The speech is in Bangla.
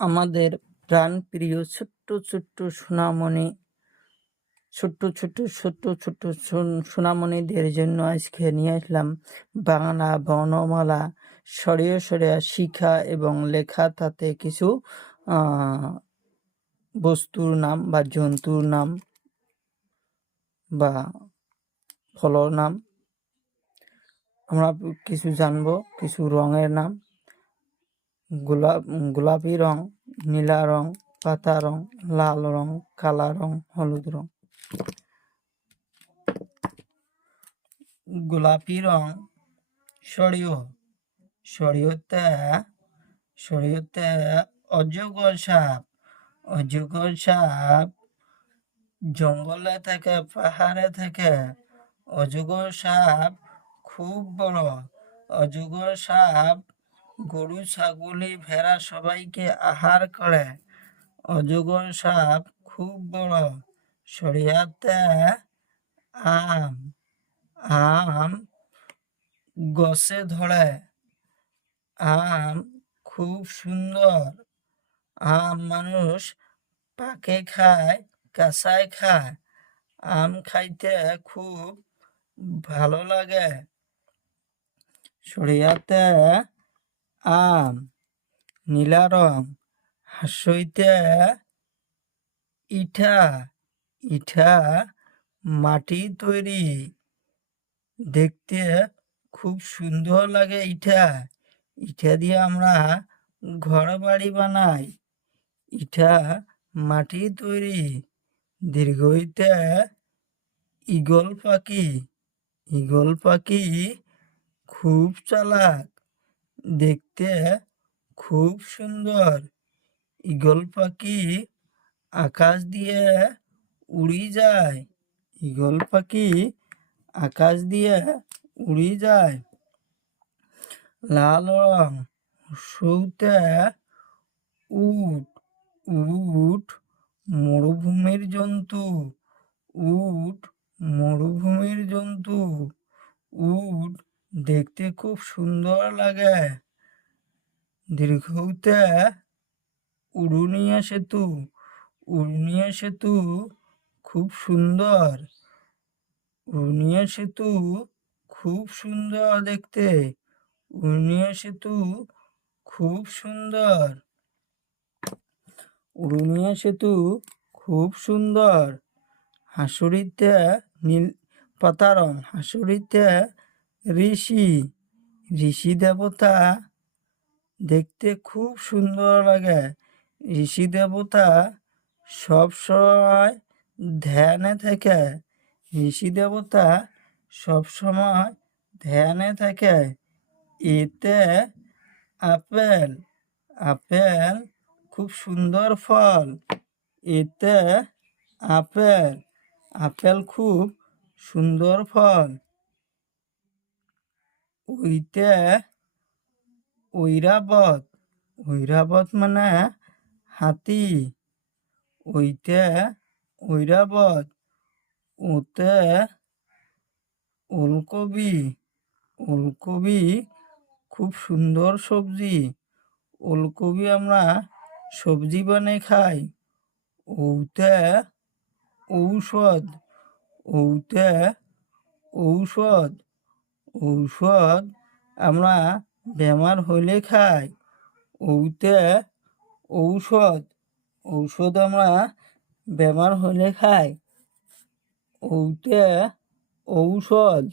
আমাদের প্রাণপ্রিয় ছোট্ট ছোট্ট সোনামণি ছোট্ট সোনামণিদের জন্য আজকে নিয়ে আসলাম বাংলা বর্ণমালা সরিয়ে সরিয়ে শিখা এবং লেখা, তাতে কিছু বস্তুর নাম বা জন্তুর নাম বা ফলর নাম আমরা কিছু জানবো। কিছু রঙের নাম: গোলাপি রং, নীলা রং, পাতা রং, লাল রং, কালা রং, হলুদ রং। গোলাপি রং শরীয়তে অজগর সাপ জঙ্গলে থেকে, পাহাড়ে থেকে। অজগর সাপ খুব বড়। অজগর সাপ গরু, ছাগলি, ভেড়া সবাইকে আহার করে। অজগর সাপ খুব বড়। শরীয়তে আম গছে ধরে। আম খুব সুন্দর। আম মানুষ পাকে খায়, কাঁচায় খায়। আম খাইতে খুব ভালো লাগে। শরীয়তে আম। নীলা রং হাসইতে ইটা মাটি তৈরি, দেখতে খুব সুন্দর লাগে। ইটা দিয়ে আমরা ঘর বাড়ি বানাই। ইটা মাটি তৈরি। দীর্ঘইতে ঈগল পাখি খুব চালাক, দেখতে খুব সুন্দর। ঈগল পাখি আকাশ দিয়ে উড়ি যায়। লাল রং সৌতে উট মরুভূমির জন্তু। উট দেখতে খুব সুন্দর লাগে। দীর্ঘতে উড়ুনিয়া সেতু খুব সুন্দর। দেখতে। উড়ুনিয়া সেতু খুব সুন্দর। হাসুরিতে পাতা রং হাসুরিতে ঋষি দেবতা, দেখতে খুব সুন্দর লাগে। ঋষি দেবতা সব সময় ধ্যানে থাকে। এতে আপেল খুব সুন্দর ফল। আপেল খুব সুন্দর ফল। ওইতে ঐরাবত মানে হাতি। ওতে ওলকবি খুব সুন্দর সবজি। ওলকবি আমরা সবজি বানিয়ে খাই। ওতে ঔষধ আমরা বেমার হইলে খাই। ঔষধ আমরা বেমার হইলে খাই। ঔষধ